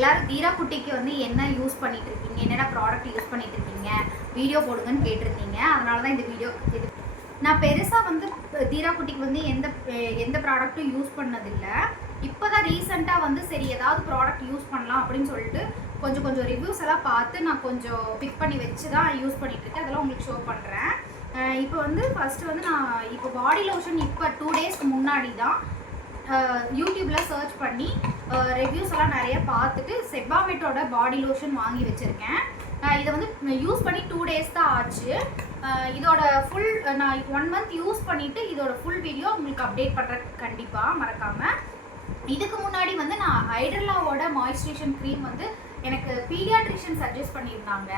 எல்லாரும் தீரா குட்டிக்கு வந்து என்ன யூஸ் பண்ணிட்டு இருக்கீங்க, என்னென்ன ப்ராடக்ட் யூஸ் பண்ணிட்டு இருக்கீங்க, வீடியோ போடுங்கன்னு கேட்டிருந்தீங்க. அதனால தான் இந்த வீடியோ இது. நான் பெருசாக வந்து தீரா குட்டிக்கு வந்து எந்த ப்ராடக்ட்டும் யூஸ் பண்ணதில்லை. இப்போ தான் ரீசெண்டாக வந்து சரி ஏதாவது ப்ராடக்ட் யூஸ் பண்ணலாம் அப்படின்னு சொல்லிட்டு கொஞ்சம் ரிவ்யூஸ் எல்லாம் பார்த்து நான் கொஞ்சம் பிக் பண்ணி வச்சு தான் யூஸ் பண்ணிகிட்ருக்கேன். அதெல்லாம் உங்களுக்கு ஷோ பண்ணுறேன். இப்போ வந்து ஃபஸ்ட்டு வந்து நான் இப்போ பாடி லோஷன் இப்போ 2 டேஸ்க்கு முன்னாடி தான் யூடியூப்பில் சர்ச் பண்ணி ரிவ்யூஸ் எல்லாம் நிறைய பார்த்துட்டு செபாமெட்டோட பாடி லோஷன் வாங்கி வச்சுருக்கேன். இதை வந்து யூஸ் பண்ணி 2 டேஸ் தான் ஆச்சு. இதோட ஃபுல் நான் 1 மந்த் யூஸ் பண்ணிவிட்டு இதோட ஃபுல் வீடியோ உங்களுக்கு அப்டேட் பண்ணுறேன் கண்டிப்பாக, மறக்காமல். இதுக்கு முன்னாடி வந்து நான் ஹைட்ரலாவோட மாய்ஸ்சரைசேஷன் க்ரீம் வந்து எனக்கு பீடியாட்ரிஷியன் சஜஸ்ட் பண்ணியிருந்தாங்க.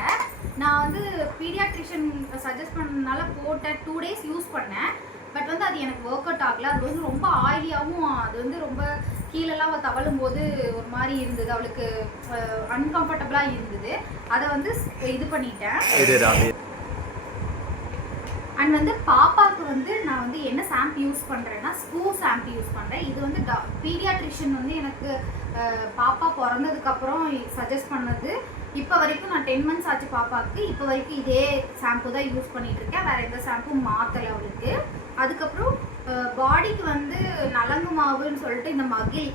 நான் வந்து பீடியாட்ரிஷியன் சஜஸ்ட் பண்ணதுனால போட்ட 2 டேஸ் யூஸ் பண்ணேன். பட் வந்து அது எனக்கு ஒர்க் அவுட் ஆகலை. அது வந்து ரொம்ப ஆயிலியாகவும், அது வந்து ரொம்ப கீழெல்லாம் அவள் தவழும் போது ஒரு மாதிரி இருந்தது, அவளுக்கு அன்கம்ஃபர்டபுளாக இருந்தது. அதை வந்து இது பண்ணிட்டேன். அண்ட் வந்து பாப்பாவுக்கு வந்து நான் வந்து என்ன ஷாம்பு யூஸ் பண்ணுறேன்னா ஸ்கூ ஷாம்பு யூஸ் பண்ணுறேன். இது வந்து பீடியாட்ரிஷியன் வந்து எனக்கு பாப்பா பிறந்ததுக்கப்புறம் சஜஸ்ட் பண்ணது. இப்போ வரைக்கும் நான் 10 மந்த்ஸ் ஆச்சு பாப்பாவுக்கு. இப்போ வரைக்கும் இதே ஷாம்பு தான் யூஸ் பண்ணிகிட்ருக்கேன். வேறு எந்த ஷாம்பும் மாற்றலை அவளுக்கு. அதுக்கப்புறம் பாடிக்கு வந்து நலங்கு மாவுன்னு சொல்லிட்டு இந்த மகிழ்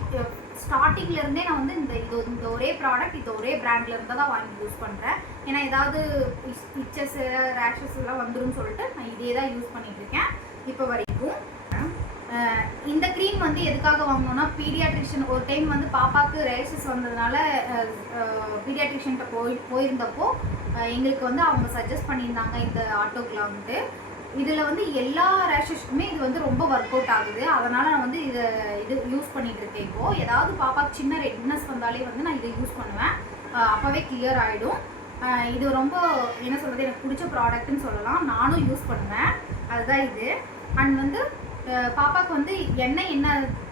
ஸ்டார்டிங்லேருந்தே நான் வந்து இந்த ஒரே ப்ராடக்ட் இது ஒரே பிராண்டில் இருந்தால் தான் வாங்கி யூஸ் பண்ணுறேன். ஏன்னா ஏதாவது இச்சஸ் ரேஷஸ் எல்லாம் வந்துடும் சொல்லிட்டு நான் இதே தான் யூஸ் பண்ணிகிட்ருக்கேன் இப்போ வரைக்கும். இந்த க்ரீம் வந்து எதுக்காக வாங்கணும்னா பீடியாட்ரிஷியன் ஒரு டைம் வந்து பாப்பாவுக்கு ரேஷஸ் வந்ததுனால பீடியாட்ரிஷியன்கிட்ட போயிருந்தப்போ எங்களுக்கு வந்து அவங்க சஜஸ்ட் பண்ணியிருந்தாங்க இந்த ஆட்டோக்லாம்ட்டு. இதில் வந்து எல்லா ரேஷஸ்க்குமே இது வந்து ரொம்ப ஒர்க் அவுட் ஆகுது. அதனால் நான் வந்து இது யூஸ் பண்ணிகிட்டு இருக்கேன். இப்போது ஏதாவது பாப்பாவுக்கு சின்ன ரெட்னஸ் வந்தாலே வந்து நான் இதை யூஸ் பண்ணுவேன். அப்போவே கிளியர் ஆகிடும். இது ரொம்ப என்ன சொல்கிறது, எனக்கு பிடிச்ச ப்ராடக்ட்னு சொல்லலாம். நானும் யூஸ் பண்ணுவேன். அதுதான் இது. அண்ட் வந்து பாப்பாவுக்கு வந்து என்ன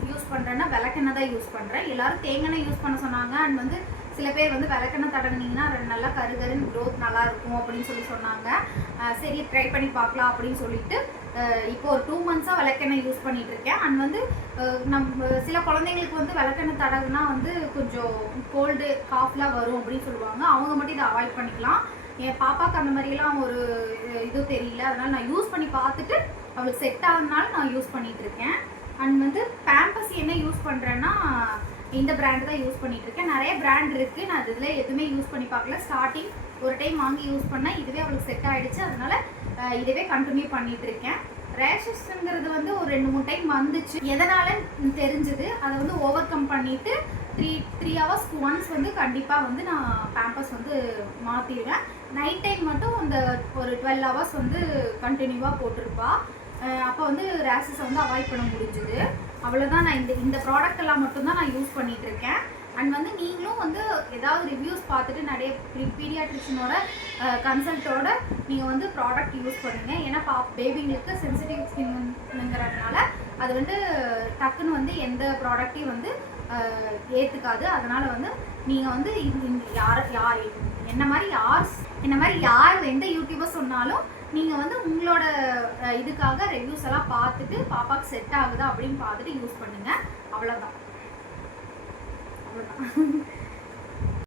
யூஸ் பண்ணுறேன்னா விளக்கெண்ணெய் தான் யூஸ் பண்ணுறேன். எல்லோரும் தேங்காய் யூஸ் பண்ண சொன்னாங்க. அண்ட் வந்து சில பேர் வந்து விளக்கெண்ணெய் தடவினீங்கன்னா நல்லா கருன்னு க்ரோத் நல்லாயிருக்கும் அப்படின்னு சொன்னாங்க. சரி ட்ரை பண்ணி பார்க்கலாம் அப்படின்னு சொல்லிட்டு இப்போ ஒரு 2 மந்த்ஸாக விளக்கெண்ணெய் யூஸ் பண்ணிகிட்ருக்கேன். அண்ட் வந்து நம்ம சில குழந்தைங்களுக்கு வந்து விளக்கெண்ணெய் தடவுனா வந்து கொஞ்சம் கோல்டு காஃப்லாம் வரும் அப்படின்னு சொல்லுவாங்க. அவங்க மட்டும் இதை அவாய்ட் பண்ணிக்கலாம். என் பாப்பாவுக்கு அந்த மாதிரிலாம் ஒரு இது தெரியல. அதனால் நான் யூஸ் பண்ணி பார்த்துட்டு அவளுக்கு செட் ஆகுதுனால நான் யூஸ் பண்ணிகிட்ருக்கேன். அண்ட் வந்து பேம்பஸ் என்ன யூஸ் பண்ணுறேன்னா இந்த பிராண்டு தான் யூஸ் பண்ணிகிட்ருக்கேன். நிறைய பிராண்ட் இருக்குது. நான் இதில் எதுவுமே யூஸ் பண்ணி பார்க்கல. ஸ்டார்டிங் ஒரு டைம் வாங்கி யூஸ் பண்ணேன். இதுவே அவளுக்கு செட் ஆகிடுச்சு. அதனால் இதுவே கண்டினியூ பண்ணிகிட்ருக்கேன். ரேஷஸ்ங்கிறது வந்து ஒரு 2-3 டைம் வந்துச்சு. எதனால் தெரிஞ்சுது. அதை வந்து ஓவர் கம் பண்ணிவிட்டு 3 ஹவர்ஸ்க்கு ஒன்ஸ் வந்து கண்டிப்பாக வந்து நான் பேம்பஸ் வந்து மாற்றிடுவேன். நைட் டைம் மட்டும் அந்த ஒரு 12 ஹவர்ஸ் வந்து கண்டினியூவாக போட்டிருப்பா. அப்போ வந்து ரேஷஸை வந்து அவாய்ட் பண்ண முடிஞ்சுது. அவ்வளோதான். நான் இந்த ப்ராடக்ட் எல்லாம் மட்டும்தான் நான் யூஸ் பண்ணிகிட்ருக்கேன். அண்ட் வந்து நீங்களும் வந்து ஏதாவது ரிவ்யூஸ் பார்த்துட்டு நிறைய பீடியாட்ரிஷியனோட கன்சல்ட்டோட நீங்கள் வந்து ப்ராடக்ட் யூஸ் பண்ணுங்கள். ஏன்னா பேபிங்களுக்கு சென்சிட்டிவ் ஸ்கின்னுங்கிறதுனால அது வந்து டக்குன்னு வந்து எந்த ப்ராடக்டையும் வந்து ஏற்றுக்காது. அதனால் வந்து நீங்கள் வந்து என்ன மாதிரி யார் எந்த யூடியூபர் சொன்னாலும் நீங்கள் வந்து உங்களோட இதுக்காக ரிவ்யூஸ் எல்லாம் பார்த்துட்டு பாப்பாவுக்கு செட் ஆகுதா அப்படின்னு பார்த்துட்டு யூஸ் பண்ணுங்கள். அவ்வளோதான்.